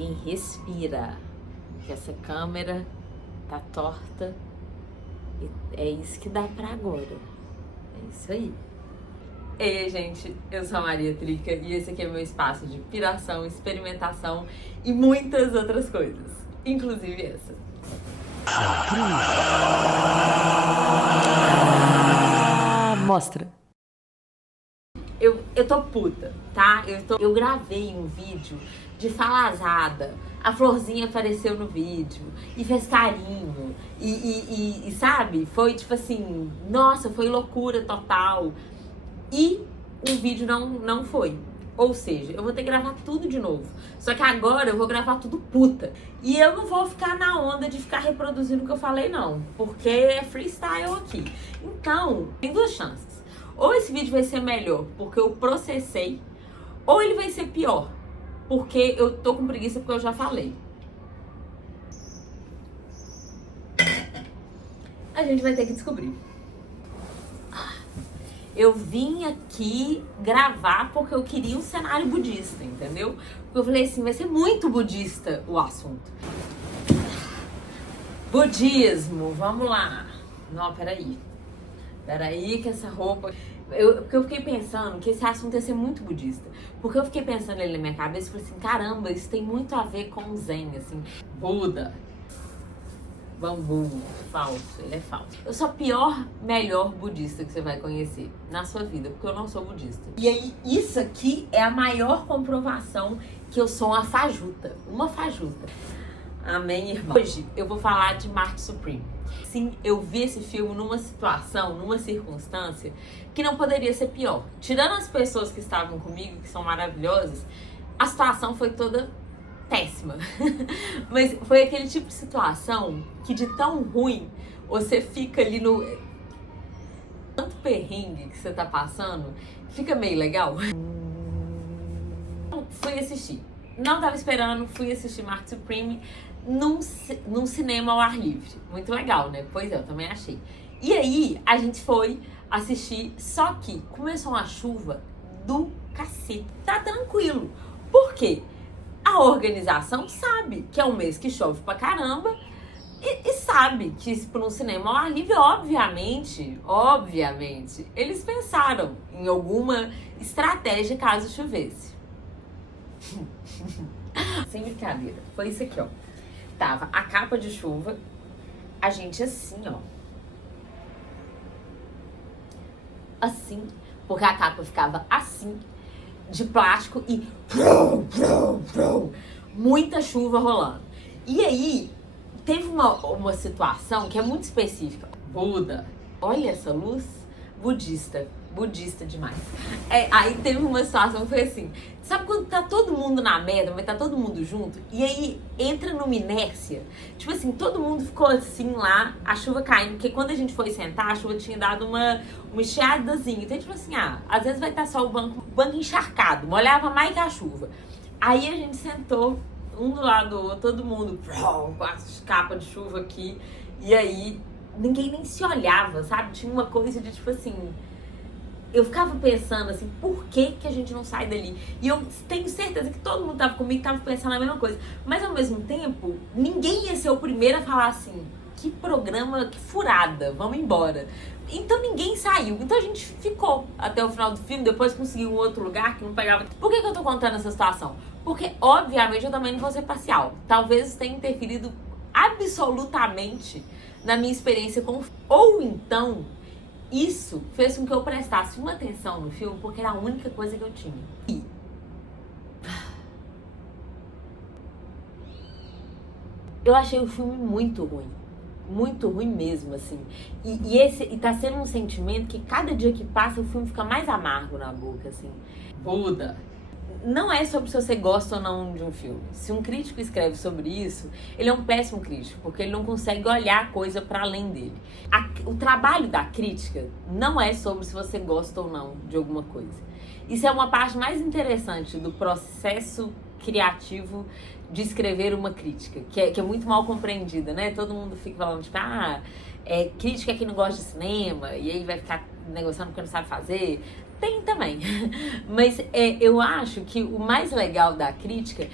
Ninguém respira. Que essa câmera tá torta. E é isso que dá pra agora. É isso aí. Ei, gente, eu sou a Maria Trica e esse aqui é o meu espaço de piração, experimentação e muitas outras coisas. Inclusive essa. Mostra. Eu tô puta, tá? Eu gravei um vídeo de falazada. A florzinha apareceu no vídeo e fez carinho. E sabe? Foi tipo assim, nossa, foi loucura total. E o vídeo não foi. Ou seja, eu vou ter que gravar tudo de novo. Só que agora eu vou gravar tudo puta. E eu não vou ficar na onda de ficar reproduzindo o que eu falei, não. Porque é freestyle aqui. Então, tem duas chances. Ou esse vídeo vai ser melhor porque eu processei, ou ele vai ser pior porque eu tô com preguiça porque eu já falei. A gente vai ter que descobrir. Eu vim aqui gravar porque eu queria um cenário budista, entendeu? Porque eu falei assim, vai ser muito budista o assunto. Budismo, vamos lá. Não, peraí que essa roupa... Porque eu fiquei pensando que esse assunto ia ser muito budista. Porque eu fiquei pensando ali na minha cabeça e falei assim, caramba, isso tem muito a ver com o Zen, assim. Buda. Bambu, falso, ele é falso. Eu sou a pior, melhor budista que você vai conhecer na sua vida, porque eu não sou budista. E aí, isso aqui é a maior comprovação que eu sou uma fajuta. Uma fajuta. Amém, irmão? Hoje eu vou falar de Marte Supreme. Sim, eu vi esse filme numa situação, numa circunstância que não poderia ser pior. Tirando as pessoas que estavam comigo, que são maravilhosas, a situação foi toda péssima. Mas foi aquele tipo de situação que de tão ruim você fica ali no... tanto perrengue que você tá passando, fica meio legal. Fui assistir. Não tava esperando, fui assistir Marte Supreme num cinema ao ar livre. Muito legal, né? Pois é, eu também achei. E aí, a gente foi assistir, só que começou uma chuva do cacete. Tá tranquilo. Por quê? A organização sabe que é um mês que chove pra caramba e sabe que para um cinema ao ar livre, obviamente, eles pensaram em alguma estratégia caso chovesse. Sem brincadeira, foi isso aqui, ó. Tava a capa de chuva, a gente assim, ó. Assim, porque a capa ficava assim, de plástico e muita chuva rolando. E aí, teve uma situação que é muito específica. Buda, olha essa luz, budista demais. Aí teve uma situação que foi assim, sabe quando tá todo mundo na merda, mas tá todo mundo junto? E aí entra numa inércia, tipo assim, todo mundo ficou assim lá, a chuva caindo, porque quando a gente foi sentar, a chuva tinha dado uma enxergadazinha. Então tipo assim, às vezes vai estar só o banco encharcado, molhava mais que a chuva. Aí a gente sentou, um do lado do outro, todo mundo com a capa de chuva aqui, e aí ninguém nem se olhava, sabe? Tinha uma coisa de tipo assim... Eu ficava pensando assim, por que a gente não sai dali? E eu tenho certeza que todo mundo tava comigo, tava pensando a mesma coisa. Mas ao mesmo tempo, ninguém ia ser o primeiro a falar assim, que programa, que furada, vamos embora. Então ninguém saiu. Então a gente ficou até o final do filme, depois conseguiu um outro lugar que não pegava. Por que eu tô contando essa situação? Porque, obviamente, eu também não vou ser parcial. Talvez tenha interferido absolutamente na minha experiência com o filme. Ou então... isso fez com que eu prestasse uma atenção no filme, porque era a única coisa que eu tinha. E... eu achei o filme muito ruim mesmo, assim. E tá sendo um sentimento que cada dia que passa o filme fica mais amargo na boca, assim. Buda. Não é sobre se você gosta ou não de um filme. Se um crítico escreve sobre isso, ele é um péssimo crítico, porque ele não consegue olhar a coisa para além dele. O trabalho da crítica não é sobre se você gosta ou não de alguma coisa. Isso é uma parte mais interessante do processo criativo de escrever uma crítica, que é muito mal compreendida, né? Todo mundo fica falando, tipo, crítica é quem não gosta de cinema, e aí vai ficar negociando porque não sabe fazer. Tem também. Mas eu acho que o mais legal da crítica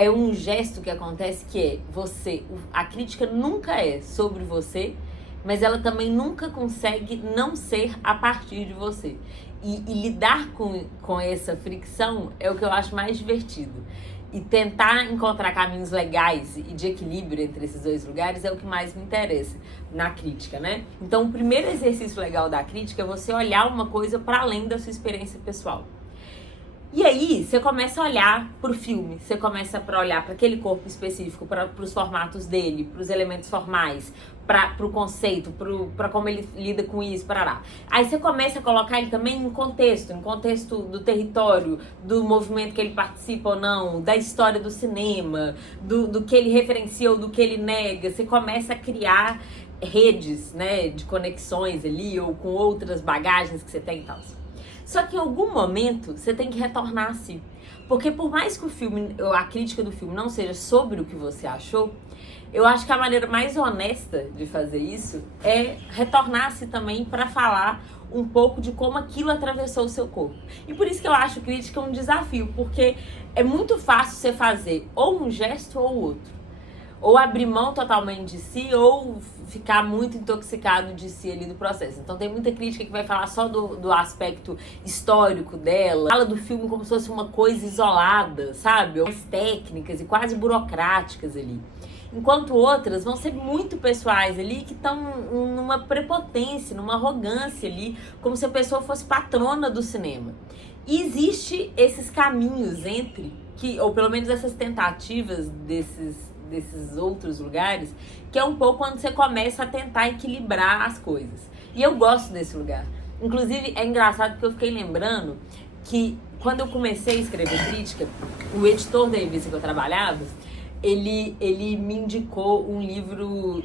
é um gesto que acontece que é você, a crítica nunca é sobre você, mas ela também nunca consegue não ser a partir de você. E lidar com essa fricção é o que eu acho mais divertido. E tentar encontrar caminhos legais e de equilíbrio entre esses dois lugares é o que mais me interessa na crítica, né? Então, o primeiro exercício legal da crítica é você olhar uma coisa para além da sua experiência pessoal. E aí, você começa a olhar pro filme, você começa a olhar para aquele corpo específico, para os formatos dele, para os elementos formais, para o conceito, para como ele lida com isso, parará. Aí você começa a colocar ele também em contexto do território, do movimento que ele participa ou não, da história do cinema, do que ele referencia ou do que ele nega. Você começa a criar redes, né, de conexões ali, ou com outras bagagens que você tem e tal. Só que em algum momento você tem que retornar a si. Porque por mais que o filme, a crítica do filme não seja sobre o que você achou, eu acho que a maneira mais honesta de fazer isso é retornar a si também para falar um pouco de como aquilo atravessou o seu corpo. E por isso que eu acho crítica um desafio, porque é muito fácil você fazer ou um gesto ou outro. Ou abrir mão totalmente de si, ou ficar muito intoxicado de si ali do processo. Então tem muita crítica que vai falar só do aspecto histórico dela, fala do filme como se fosse uma coisa isolada, sabe? Mais técnicas e quase burocráticas ali. Enquanto outras vão ser muito pessoais ali, que estão numa prepotência, numa arrogância ali, como se a pessoa fosse patrona do cinema. E existe esses caminhos entre, ou pelo menos essas tentativas desses outros lugares, que é um pouco quando você começa a tentar equilibrar as coisas. E eu gosto desse lugar. Inclusive, é engraçado porque eu fiquei lembrando que quando eu comecei a escrever crítica, o editor da revista que eu trabalhava, ele me indicou um livro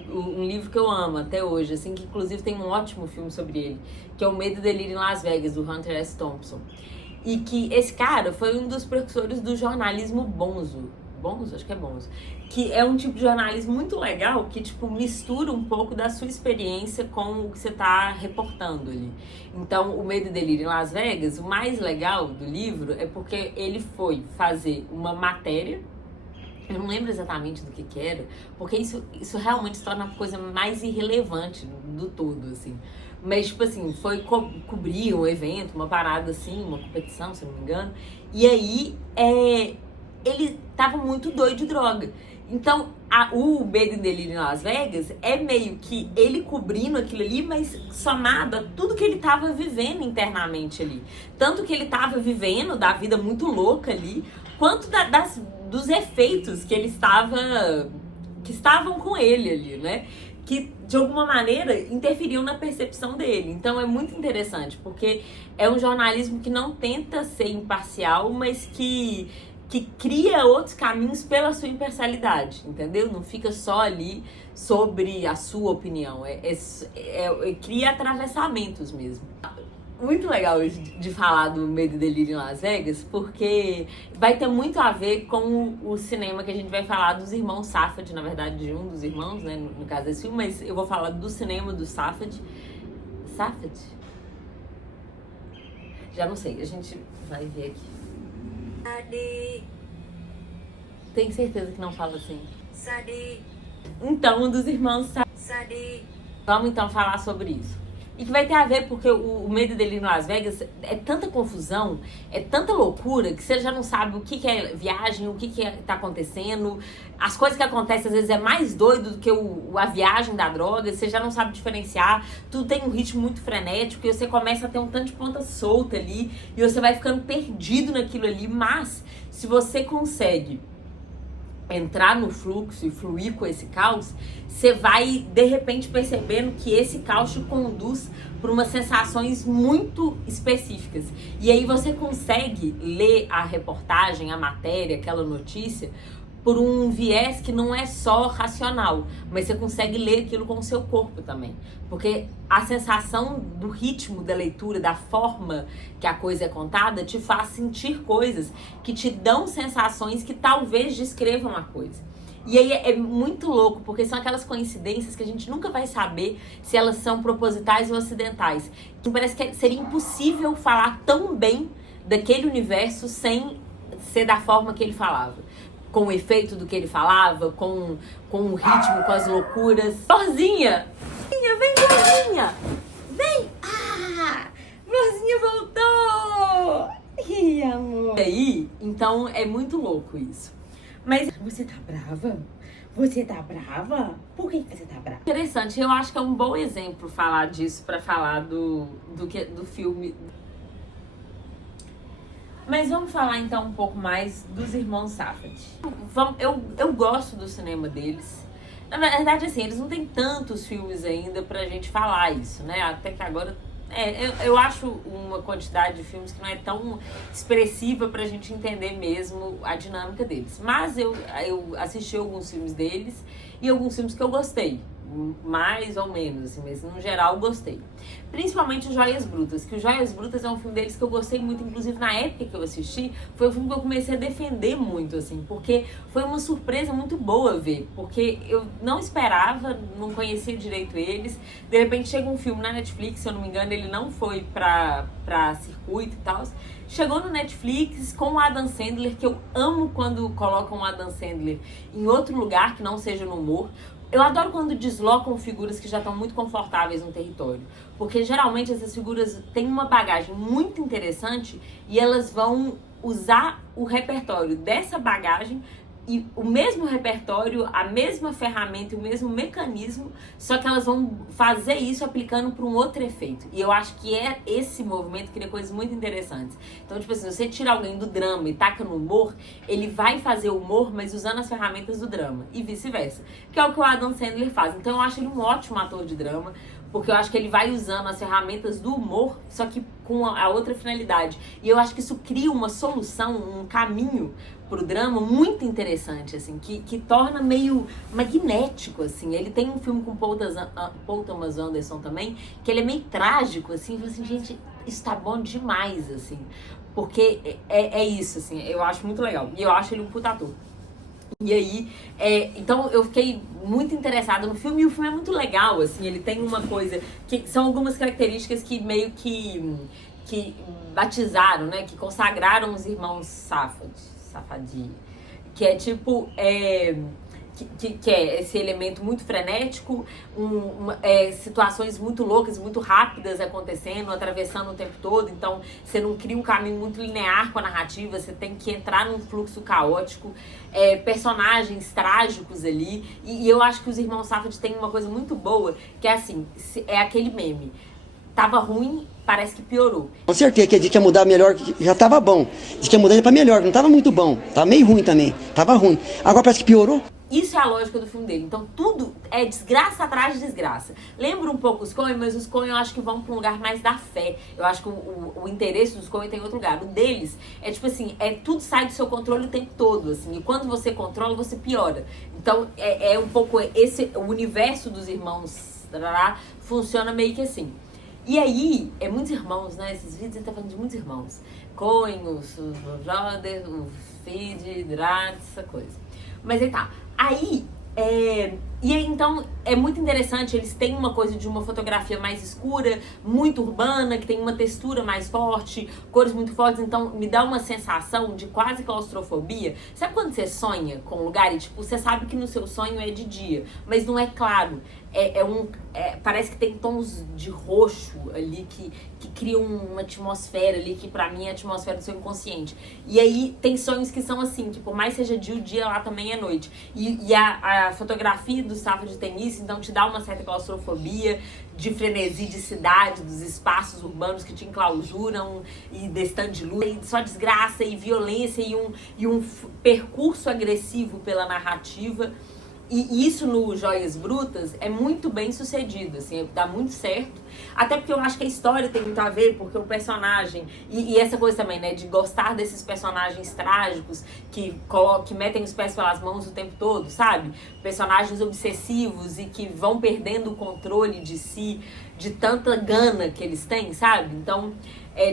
que eu amo até hoje, assim, que inclusive tem um ótimo filme sobre ele, que é O Medo e Delírio em Las Vegas, do Hunter S. Thompson. E que esse cara foi um dos precursores do jornalismo bonzo, acho que é bonzo, que é um tipo de jornalismo muito legal, que tipo mistura um pouco da sua experiência com o que você tá reportando ali. Então, O Medo e Delírio em Las Vegas, o mais legal do livro é porque ele foi fazer uma matéria, eu não lembro exatamente do que era, porque isso realmente se torna a coisa mais irrelevante do todo, assim. Mas, tipo assim, foi cobrir um evento, uma parada assim, uma competição, se eu não me engano, e aí ele tava muito doido de droga. Então, o Medo e Delírio em Las Vegas é meio que ele cobrindo aquilo ali, mas somado a tudo que ele tava vivendo internamente ali. Tanto que ele tava vivendo da vida muito louca ali, quanto dos efeitos que estavam com ele ali, né? Que de alguma maneira interferiam na percepção dele. Então é muito interessante, porque é um jornalismo que não tenta ser imparcial, mas que cria outros caminhos pela sua imparcialidade, entendeu? Não fica só ali sobre a sua opinião, cria atravessamentos mesmo. Muito legal isso de falar do Medo e Delírio em Las Vegas, porque vai ter muito a ver com o cinema que a gente vai falar dos irmãos Safdie, na verdade de um dos irmãos, né, no caso desse filme, mas eu vou falar do cinema do Safdie. Safdie? Já não sei, a gente vai ver aqui. Sadi. Tenho certeza que não fala assim. Sadi. Então, um dos irmãos Sadi. Vamos então falar sobre isso. E que vai ter a ver porque o Medo dele em Las Vegas é tanta confusão, é tanta loucura, que você já não sabe o que é viagem, o que tá acontecendo. As coisas que acontecem às vezes é mais doido do que a viagem da droga, você já não sabe diferenciar. Tudo tem um ritmo muito frenético e você começa a ter um tanto de ponta solta ali e você vai ficando perdido naquilo ali. Mas se você consegue entrar no fluxo e fluir com esse caos, você vai de repente percebendo que esse caos te conduz por umas sensações muito específicas. E aí você consegue ler a reportagem, a matéria, aquela notícia por um viés que não é só racional, mas você consegue ler aquilo com o seu corpo também. Porque a sensação do ritmo da leitura, da forma que a coisa é contada, te faz sentir coisas que te dão sensações que talvez descrevam a coisa. E aí é muito louco, porque são aquelas coincidências que a gente nunca vai saber se elas são propositais ou acidentais. Então, parece que seria impossível falar tão bem daquele universo sem ser da forma que ele falava. com o efeito do que ele falava, com o ritmo, com as loucuras. Florzinha! Vem, Florzinha! Vem! Ah! Florzinha voltou! Ih, amor! E aí, então é muito louco isso. Mas você tá brava? Você tá brava? Por que você tá brava? Interessante, eu acho que é um bom exemplo falar disso pra falar do filme. Mas vamos falar então um pouco mais dos irmãos Safdie. Eu gosto do cinema deles. Na verdade, assim, eles não têm tantos filmes ainda pra gente falar isso, né? Até que agora... eu acho uma quantidade de filmes que não é tão expressiva pra gente entender mesmo a dinâmica deles. Mas eu assisti alguns filmes deles e alguns filmes que eu gostei. Mais ou menos, assim, mas no geral gostei. Principalmente o Joias Brutas, que o Joias Brutas é um filme deles que eu gostei muito, inclusive na época que eu assisti, foi um filme que eu comecei a defender muito, assim, porque foi uma surpresa muito boa ver, porque eu não esperava, não conhecia direito eles, de repente chega um filme na Netflix, se eu não me engano, ele não foi pra circuito e tal, chegou no Netflix com o Adam Sandler, que eu amo quando colocam o Adam Sandler em outro lugar que não seja no humor. Eu adoro quando deslocam figuras que já estão muito confortáveis no território, porque geralmente essas figuras têm uma bagagem muito interessante e elas vão usar o repertório dessa bagagem e o mesmo repertório, a mesma ferramenta e o mesmo mecanismo, só que elas vão fazer isso aplicando para um outro efeito. E eu acho que é esse movimento que cria coisas muito interessantes. Então, tipo assim, se você tira alguém do drama e taca no humor, ele vai fazer humor, mas usando as ferramentas do drama. E vice-versa. Que é o que o Adam Sandler faz. Então, eu acho ele um ótimo ator de drama, porque eu acho que ele vai usando as ferramentas do humor, só que com a outra finalidade. E eu acho que isso cria uma solução, um caminho pro drama muito interessante, assim, que torna meio magnético, assim. Ele tem um filme com Paul Thomas Anderson também, que ele é meio trágico, assim, assim, gente, isso tá bom demais, assim, porque é isso, assim, eu acho muito legal. E eu acho ele um puta ator. E aí, então eu fiquei muito interessada no filme, e o filme é muito legal, assim, ele tem uma coisa, que são algumas características que meio que batizaram, né, que consagraram os irmãos Safdie, que é tipo, que é esse elemento muito frenético, situações muito loucas, muito rápidas acontecendo, atravessando o tempo todo. Então você não cria um caminho muito linear com a narrativa, você tem que entrar num fluxo caótico, personagens trágicos ali, e eu acho que os irmãos Safdie têm uma coisa muito boa, que é assim, é aquele meme: tava ruim, parece que piorou. Com certeza que ele ia mudar melhor, já tava bom. Diz que ia mudar para melhor, não tava muito bom. Tava meio ruim também, tava ruim. Agora parece que piorou. Isso é a lógica do filme dele. Então tudo é desgraça atrás de desgraça. Lembra um pouco os Coen, mas os Coen eu acho que vão para um lugar mais da fé. Eu acho que o interesse dos Coen tem outro lugar. O deles é tipo assim, tudo sai do seu controle o tempo todo, assim. E quando você controla, você piora. Então é um pouco o universo dos irmãos funciona meio que assim. E aí, muitos irmãos, né? Esses vídeos a gente tá falando de muitos irmãos. Coen, os brothers, o Feed, Drat, essa coisa. Mas aí tá. Aí, e aí, então, é muito interessante, eles têm uma coisa de uma fotografia mais escura, muito urbana, que tem uma textura mais forte, cores muito fortes, então me dá uma sensação de quase claustrofobia. Sabe quando você sonha com um lugar e, tipo, você sabe que no seu sonho é de dia, mas não é claro. Parece que tem tons de roxo ali que criam uma atmosfera ali, que pra mim é a atmosfera do seu inconsciente. E aí tem sonhos que são assim, que por mais seja dia, o dia lá também é noite. E a fotografia do Safdie tem isso, então te dá uma certa claustrofobia, de frenesi de cidade, dos espaços urbanos que te enclausuram, e desse tanto de luz, e só desgraça e violência e um percurso agressivo pela narrativa. E isso no Joias Brutas é muito bem sucedido, assim, dá muito certo. Até porque eu acho que a história tem muito a ver, porque o personagem... E essa coisa também, né, de gostar desses personagens trágicos que metem os pés pelas mãos o tempo todo, sabe? Personagens obsessivos e que vão perdendo o controle de si, de tanta gana que eles têm, sabe? Então...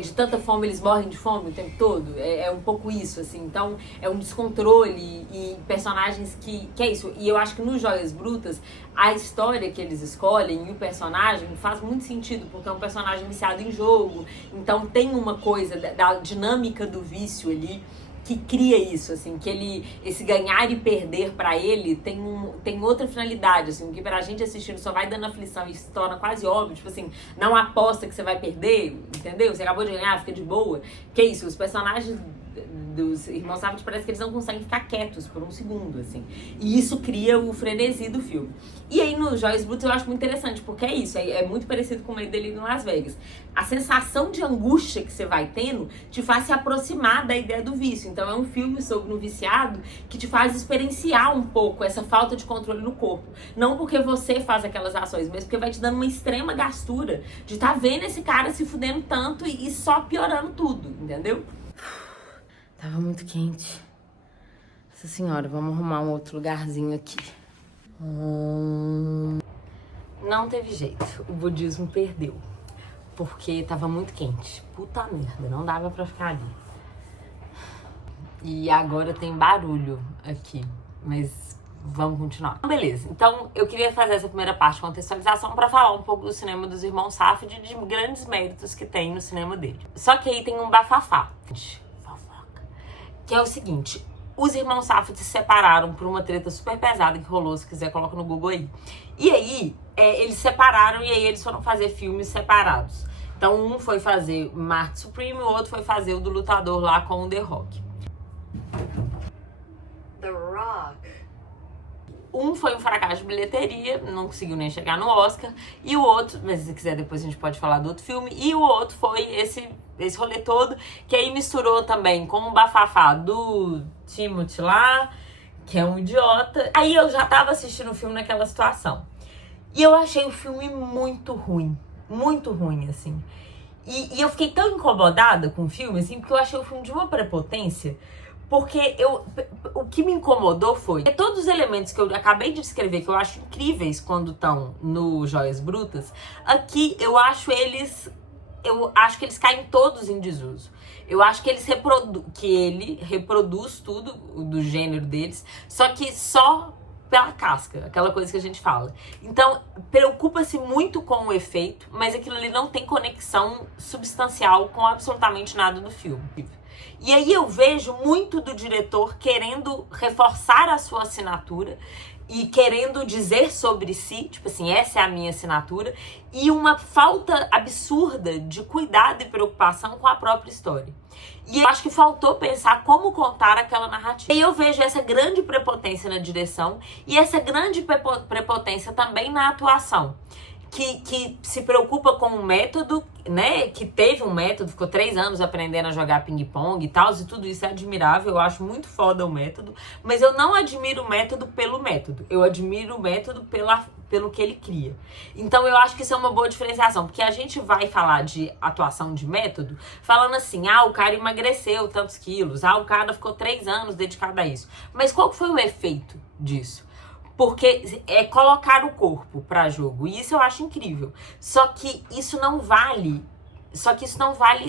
de tanta fome, eles morrem de fome o tempo todo. É um pouco isso, assim. Então, é um descontrole e personagens que é isso. E eu acho que no Joias Brutas, a história que eles escolhem e o personagem faz muito sentido, porque é um personagem viciado em jogo. Então, tem uma coisa da dinâmica do vício ali que cria isso, assim, que esse ganhar e perder pra ele tem outra finalidade, assim, que pra gente assistindo só vai dando aflição e se torna quase óbvio, tipo assim, não aposta que você vai perder, entendeu? Você acabou de ganhar, fica de boa. Que isso, os personagens dos Irmãos Safdie parece que eles não conseguem ficar quietos por um segundo, assim. E isso cria o frenesi do filme. E aí no Joias Brutas eu acho muito interessante, porque é isso, é muito parecido com o Medo e Delírio em Las Vegas. A sensação de angústia que você vai tendo te faz se aproximar da ideia do vício. Então é um filme sobre um viciado que te faz experienciar um pouco essa falta de controle no corpo. Não porque você faz aquelas ações, mas porque vai te dando uma extrema gastura de estar vendo esse cara se fudendo tanto e só piorando tudo, entendeu? Tava muito quente. Nossa senhora, vamos arrumar um outro lugarzinho aqui. Não teve jeito. O budismo perdeu. Porque tava muito quente. Puta merda, não dava pra ficar ali. E agora tem barulho aqui. Mas vamos continuar. Beleza, então eu queria fazer essa primeira parte de contextualização pra falar um pouco do cinema dos Irmãos Safdie e de grandes méritos que tem no cinema dele. Só que aí tem um bafafá. Que é o seguinte, os Irmãos Safdie se separaram por uma treta super pesada que rolou, se quiser coloca no Google aí. E aí, eles separaram e aí eles foram fazer filmes separados. Então um foi fazer Mark Supreme e o outro foi fazer o do lutador lá com o The Rock. The Rock. Um foi um fracasso de bilheteria, não conseguiu nem chegar no Oscar. E o outro, mas se quiser depois a gente pode falar do outro filme. E o outro foi esse rolê todo, que aí misturou também com o bafafá do Timothée lá, que é um idiota. Aí eu já tava assistindo o filme naquela situação. E eu achei o filme muito ruim, assim. E eu fiquei tão incomodada com o filme, assim, porque eu achei o filme de uma prepotência. Porque o que me incomodou foi que todos os elementos que eu acabei de descrever, que eu acho incríveis quando estão no Joias Brutas, aqui eu acho que eles caem todos em desuso. Eu acho que ele reproduz tudo do gênero deles, só que só pela casca, aquela coisa que a gente fala. Então, preocupa-se muito com o efeito, mas aquilo ali não tem conexão substancial com absolutamente nada do filme. E aí eu vejo muito do diretor querendo reforçar a sua assinatura e querendo dizer sobre si, tipo assim, essa é a minha assinatura, e uma falta absurda de cuidado e preocupação com a própria história. E eu acho que faltou pensar como contar aquela narrativa. E eu vejo essa grande prepotência na direção e essa grande prepotência também na atuação. Que se preocupa com um método, né, que teve um método, ficou 3 anos aprendendo a jogar ping-pong e tal, e tudo isso é admirável, eu acho muito foda o método, mas eu não admiro o método pelo método, eu admiro o método pelo que ele cria. Então eu acho que isso é uma boa diferenciação, porque a gente vai falar de atuação de método, falando assim, o cara emagreceu tantos quilos, o cara ficou 3 anos dedicado a isso, mas qual foi o efeito disso? Porque é colocar o corpo pra jogo. E isso eu acho incrível. Só que isso não vale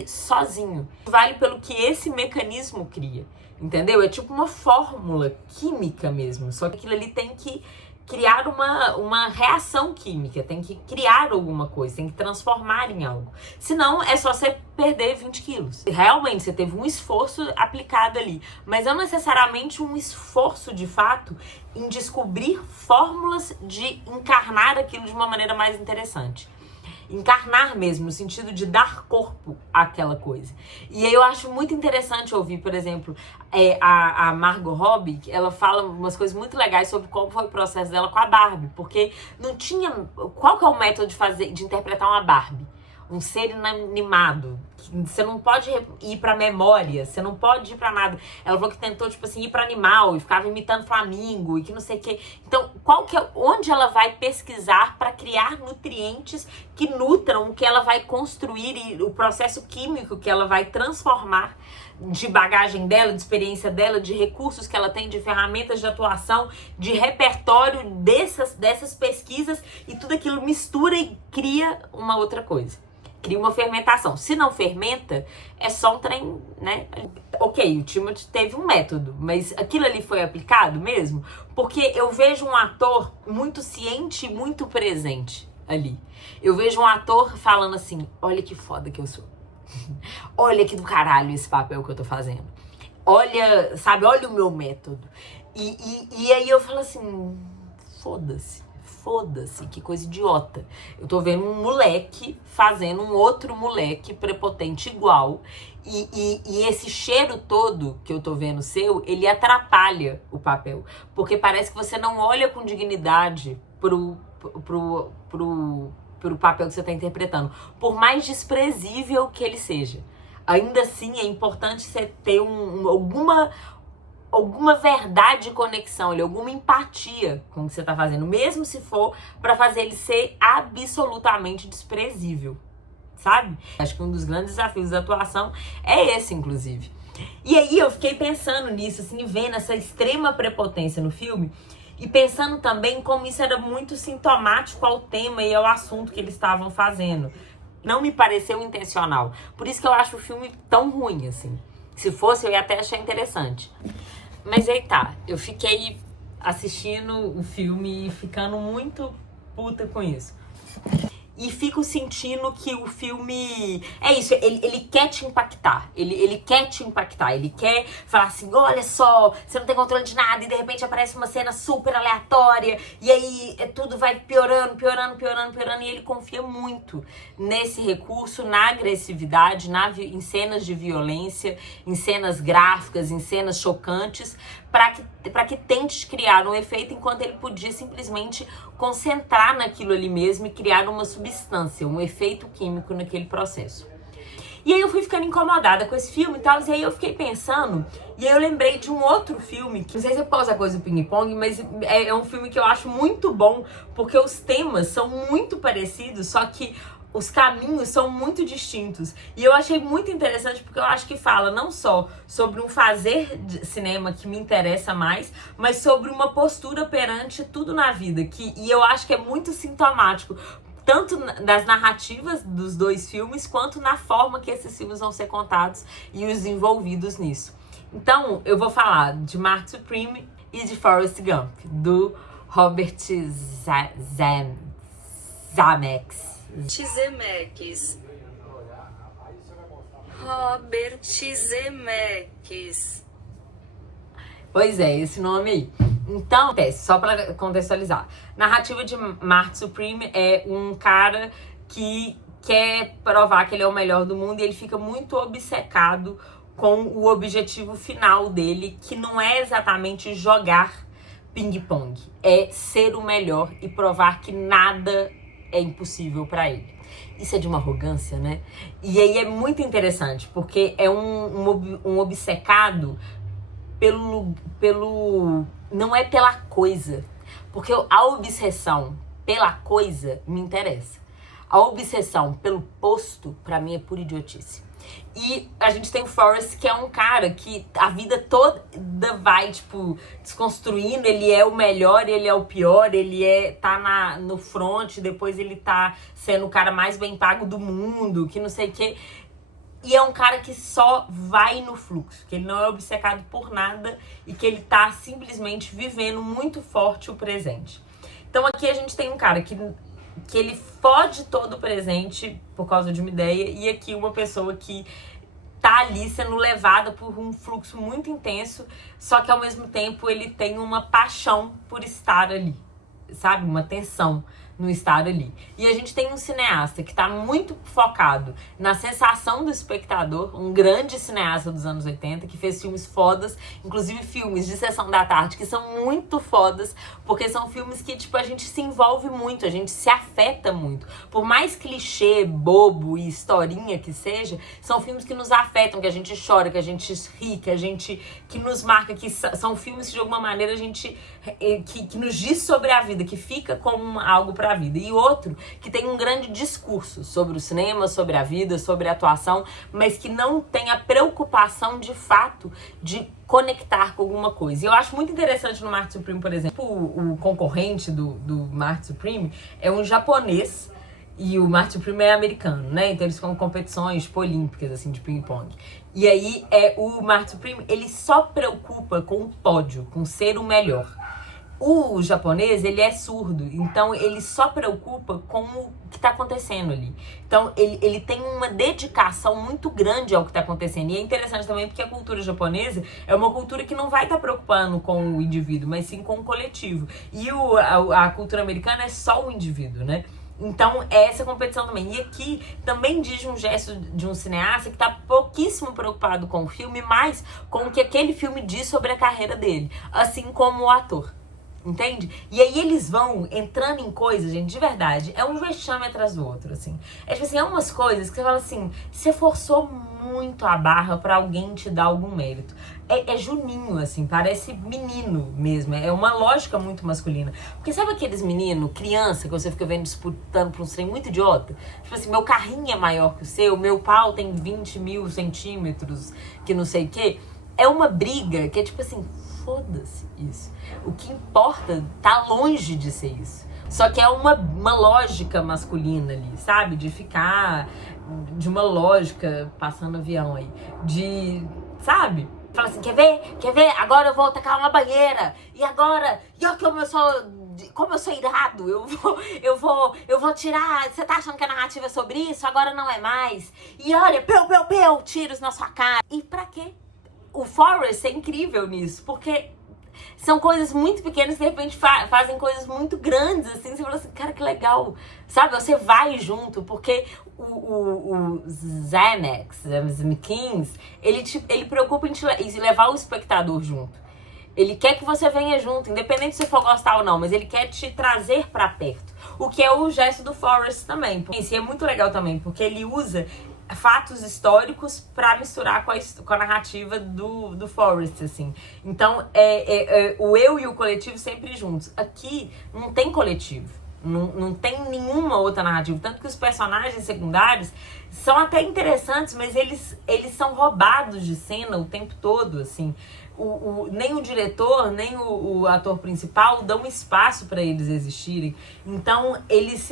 sozinho. Vale pelo que esse mecanismo cria. Entendeu? É tipo uma fórmula química mesmo. Só que aquilo ali tem que criar uma reação química, tem que criar alguma coisa, tem que transformar em algo. Senão é só você perder 20 quilos. Realmente, você teve um esforço aplicado ali, mas não necessariamente um esforço de fato em descobrir fórmulas de encarnar aquilo de uma maneira mais interessante. Encarnar mesmo, no sentido de dar corpo àquela coisa. E aí eu acho muito interessante ouvir, por exemplo, a Margot Robbie, ela fala umas coisas muito legais sobre como foi o processo dela com a Barbie, porque não tinha... Qual que é o método de interpretar uma Barbie? Um ser inanimado. Você não pode ir pra memória, você não pode ir pra nada. Ela falou que tentou, tipo assim, ir pra animal e ficava imitando flamingo e que não sei o quê. Então, onde ela vai pesquisar pra criar nutrientes que nutram o que ela vai construir e o processo químico que ela vai transformar de bagagem dela, de experiência dela, de recursos que ela tem, de ferramentas de atuação, de repertório dessas pesquisas, e tudo aquilo mistura e cria uma outra coisa. Cria uma fermentação. Se não fermenta, é só um trem, né? Ok, o Timothée teve um método, mas aquilo ali foi aplicado mesmo? Porque eu vejo um ator muito ciente e muito presente ali. Eu vejo um ator falando assim, olha que foda que eu sou. Olha que do caralho esse papel que eu tô fazendo. Olha, sabe, olha o meu método. E aí eu falo assim, foda-se, que coisa idiota. Eu tô vendo um moleque fazendo um outro moleque prepotente igual. E esse cheiro todo que eu tô vendo seu, ele atrapalha o papel. Porque parece que você não olha com dignidade pro papel que você tá interpretando. Por mais desprezível que ele seja. Ainda assim, é importante você ter alguma verdade de conexão ali, alguma empatia com o que você tá fazendo, mesmo se for pra fazer ele ser absolutamente desprezível, sabe? Acho que um dos grandes desafios da atuação é esse, inclusive. E aí eu fiquei pensando nisso, assim, vendo essa extrema prepotência no filme e pensando também como isso era muito sintomático ao tema e ao assunto que eles estavam fazendo. Não me pareceu intencional. Por isso que eu acho o filme tão ruim, assim. Se fosse, eu ia até achar interessante. Mas aí tá, eu fiquei assistindo o filme e ficando muito puta com isso. E fico sentindo que o filme... É isso, ele quer te impactar. Ele quer te impactar. Ele quer falar assim, olha só, você não tem controle de nada. E de repente aparece uma cena super aleatória. E aí tudo vai piorando. E ele confia muito nesse recurso, na agressividade, em cenas de violência, em cenas gráficas, em cenas chocantes, para que tente criar um efeito, enquanto ele podia simplesmente concentrar naquilo ali mesmo e criar uma substância, um efeito químico naquele processo. E aí eu fui ficando incomodada com esse filme e tal, e aí eu fiquei pensando, e aí eu lembrei de um outro filme, que não sei se é por causa da coisa do ping-pong, mas é um filme que eu acho muito bom, porque os temas são muito parecidos, só que os caminhos são muito distintos. E eu achei muito interessante porque eu acho que fala não só sobre um fazer de cinema que me interessa mais, mas sobre uma postura perante tudo na vida. E eu acho que é muito sintomático, tanto das narrativas dos dois filmes, quanto na forma que esses filmes vão ser contados e os envolvidos nisso. Então, eu vou falar de Mark Supreme e de Forrest Gump, do Robert Zemeckis. Robert Zemeckis. Pois é, esse nome aí. Então, só pra contextualizar. Narrativa de Mark Supreme é um cara que quer provar que ele é o melhor do mundo e ele fica muito obcecado com o objetivo final dele, que não é exatamente jogar ping-pong, é ser o melhor e provar que nada é impossível pra ele. Isso é de uma arrogância, né? E aí é muito interessante, porque é um obcecado não é pela coisa, porque a obsessão pela coisa me interessa. A obsessão pelo posto, pra mim, é pura idiotice. E a gente tem o Forrest, que é um cara que a vida toda vai, tipo, desconstruindo. Ele é o melhor, ele é o pior, tá no front, depois ele tá sendo o cara mais bem pago do mundo, que não sei o quê. E é um cara que só vai no fluxo, que ele não é obcecado por nada e que ele tá simplesmente vivendo muito forte o presente. Então aqui a gente tem um cara que ele fode todo o presente por causa de uma ideia, e aqui uma pessoa que tá ali sendo levada por um fluxo muito intenso, só que ao mesmo tempo ele tem uma paixão por estar ali, sabe? Uma tensão no estar ali. E a gente tem um cineasta que tá muito focado na sensação do espectador, um grande cineasta dos anos 80, que fez filmes fodas, inclusive filmes de Sessão da Tarde, que são muito fodas, porque são filmes que, tipo, a gente se envolve muito, a gente se afeta muito. Por mais clichê, bobo e historinha que seja, são filmes que nos afetam, que a gente chora, que a gente ri, que nos marca, que são filmes que de alguma maneira a gente que nos diz sobre a vida, que fica como algo pra vida. E outro que tem um grande discurso sobre o cinema, sobre a vida, sobre a atuação, mas que não tem a preocupação de fato de conectar com alguma coisa. E eu acho muito interessante no Mark Supreme, por exemplo, o concorrente do Mark Supreme é um japonês e o Mark Supreme é americano, né? Então eles ficam competições tipo, olímpicas, assim, de ping-pong. E aí o Mark Supreme, ele só preocupa com o pódio, com ser o melhor. O japonês, ele é surdo, então ele só preocupa com o que tá acontecendo ali. Então ele tem uma dedicação muito grande ao que tá acontecendo. E é interessante também porque a cultura japonesa é uma cultura que não vai estar preocupando com o indivíduo, mas sim com o coletivo. E a cultura americana é só o indivíduo, né? Então, é essa competição também. E aqui também diz um gesto de um cineasta que tá pouquíssimo preocupado com o filme, mas com o que aquele filme diz sobre a carreira dele, assim como o ator. Entende? E aí eles vão entrando em coisas, gente, de verdade. É um vexame atrás do outro, assim. É tipo assim, é umas coisas que você fala assim, você forçou muito a barra pra alguém te dar algum mérito. É juninho, assim, parece menino mesmo. É uma lógica muito masculina. Porque sabe aqueles meninos, criança, que você fica vendo disputando por um trem muito idiota? Tipo assim, meu carrinho é maior que o seu, meu pau tem 20 mil centímetros, que não sei o quê. É uma briga que é tipo assim, foda-se isso. O que importa tá longe de ser isso. Só que é uma lógica masculina ali, sabe? De ficar... De uma lógica, passando avião aí. De... Sabe? Fala assim, quer ver? Quer ver? Agora eu vou tacar uma banheira. E agora... E olha como eu sou irado. Eu vou tirar... Você tá achando que a narrativa é sobre isso? Agora não é mais. E olha, peu, tiros na sua cara. E pra quê? O Forrest é incrível nisso, porque são coisas muito pequenas que de repente fazem coisas muito grandes, assim, você fala assim, cara, que legal, sabe? Você vai junto, porque o Zemeckis, ele preocupa em levar o espectador junto. Ele quer que você venha junto, independente se você for gostar ou não, mas ele quer te trazer pra perto. O que é o gesto do Forrest também. Isso é muito legal também, porque ele usa fatos históricos pra misturar com a narrativa do Forrest, assim. Então, o eu e o coletivo sempre juntos. Aqui não tem coletivo. Não tem nenhuma outra narrativa. Tanto que os personagens secundários são até interessantes, mas eles são roubados de cena o tempo todo, assim. Nem o diretor, nem o ator principal dão espaço para eles existirem. Então, eles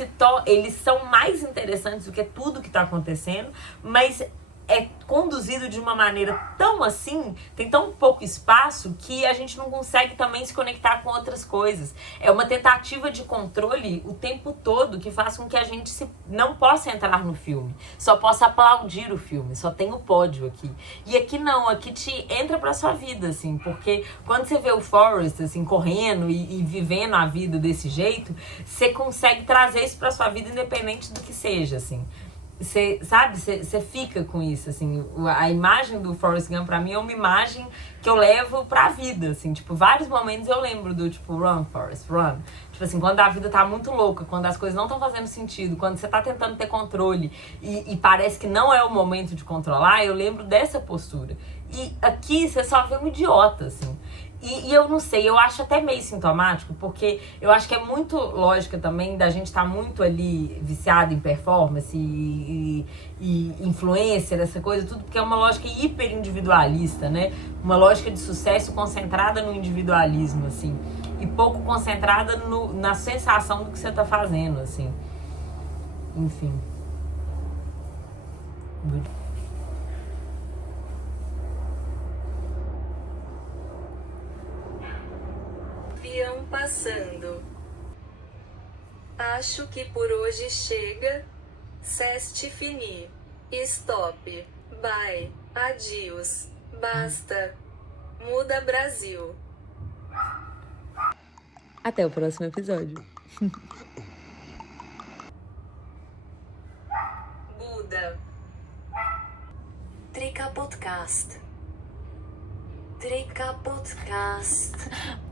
são mais interessantes do que tudo que tá acontecendo, mas é conduzido de uma maneira tão assim, tem tão pouco espaço, que a gente não consegue também se conectar com outras coisas. É uma tentativa de controle o tempo todo que faz com que a gente não possa entrar no filme, só possa aplaudir o filme, só tem o pódio aqui. E aqui não, aqui te entra pra sua vida, assim, porque quando você vê o Forrest, assim, correndo e vivendo a vida desse jeito, você consegue trazer isso pra sua vida independente do que seja, assim. Você, sabe, você fica com isso, assim, a imagem do Forrest Gump pra mim é uma imagem que eu levo pra vida, assim, tipo, vários momentos eu lembro do, tipo, run, Forrest, run. Tipo assim, quando a vida tá muito louca, quando as coisas não estão fazendo sentido, quando você tá tentando ter controle e parece que não é o momento de controlar, eu lembro dessa postura. E aqui você só vê um idiota, assim. E eu não sei, eu acho até meio sintomático, porque eu acho que é muito lógica também da gente estar muito ali viciado em performance e influencer, essa coisa, tudo, porque é uma lógica hiper individualista, né? Uma lógica de sucesso concentrada no individualismo, assim, e pouco concentrada na sensação do que você tá fazendo, assim. Enfim. Avião passando. Acho que por hoje chega. C'est fini. Stop. Bye. Adios. Basta. Muda Brasil. Até o próximo episódio. Buda. Trica Podcast. Trica Podcast.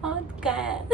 Podcast.